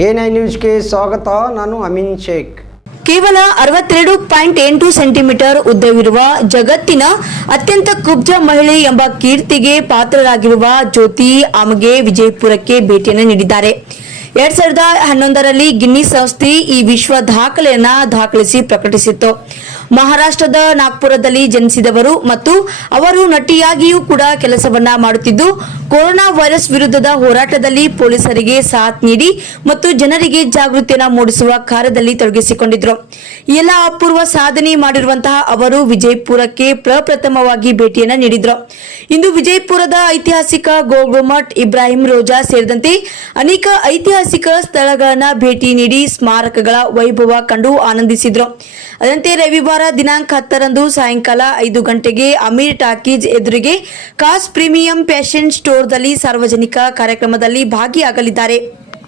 A9 ನ್ಯೂಸ್ಗೆ ಸ್ವಾಗತ. ನಾನು ಅಮೀನ್ ಶೇಖ್. ಕೇವಲ 62.8 ಸೆಂಟಿಮೀಟರ್ ಉದ್ದವಿರುವ ಜಗತ್ತಿನ ಅತ್ಯಂತ ಕುಬ್ಜ ಮಹಿಳೆ ಎಂಬ ಕೀರ್ತಿಗೆ ಪಾತ್ರರಾಗಿರುವ ಜ್ಯೋತಿ ಆಮಗೆ ವಿಜಯಪುರಕ್ಕೆ ಭೇಟಿಯನ್ನು ನೀಡಿದ್ದಾರೆ. 2011ರಲ್ಲಿ ಗಿನ್ನಿಸ್ ಸಂಸ್ಥೆ ಈ ವಿಶ್ವ ದಾಖಲೆಯನ್ನು ದಾಖಲಿಸಿ ಪ್ರಕಟಿಸಿತ್ತು. ಮಹಾರಾಷ್ಟ್ರದ ನಾಗ್ಪುರದಲ್ಲಿ ಜನಿಸಿದವರು ಮತ್ತು ಅವರು ನಟಿಯಾಗಿಯೂ ಕೂಡ ಕೆಲಸವನ್ನ ಮಾಡುತ್ತಿದ್ದು, ಕೊರೋನಾ ವೈರಸ್ ವಿರುದ್ಧದ ಹೋರಾಟದಲ್ಲಿ ಪೊಲೀಸರಿಗೆ ಸಾಥ್ ನೀಡಿ ಮತ್ತು ಜನರಿಗೆ ಜಾಗೃತಿಯನ್ನು ಮೂಡಿಸುವ ಕಾರ್ಯದಲ್ಲಿ ತೊಡಗಿಸಿಕೊಂಡಿದ್ರು. ಎಲ್ಲ ಅಪೂರ್ವ ಸಾಧನೆ ಮಾಡಿರುವಂತಹ ಅವರು ವಿಜಯಪುರಕ್ಕೆ ಪ್ರಪ್ರಥಮವಾಗಿ ಭೇಟಿಯನ್ನು ನೀಡಿದ್ರು. ಇಂದು ವಿಜಯಪುರದ ಐತಿಹಾಸಿಕ ಗೋಲ್ಗುಮಟ್, ಇಬ್ರಾಹಿಂ ರೋಜಾ ಸೇರಿದಂತೆ ಅನೇಕ ಐತಿಹಾಸಿಕ ಸ್ಥಳಗಳನ್ನ ಭೇಟಿ ನೀಡಿ ಸ್ಮಾರಕಗಳ ವೈಭವ ಕಂಡು ಆನಂದಿಸಿದ್ರು. ಅದರಂತೆ ರವಿವಾರ ದಿನಾಂಕ 10ರಂದು ಸಾಯಂಕಾಲ 5 ಗಂಟೆಗೆ ಅಮೀರ್ ಟಾಕೀಸ್ ಎದುರಿಗೆ ಕಾಸ್ ಪ್ರೀಮಿಯಂ ಫ್ಯಾಷನ್ ಸ್ಟೋರ್ದಲ್ಲಿ ಸಾರ್ವಜನಿಕ ಕಾರ್ಯಕ್ರಮದಲ್ಲಿ ಭಾಗಿಯಾಗಲಿದ್ದಾರೆ.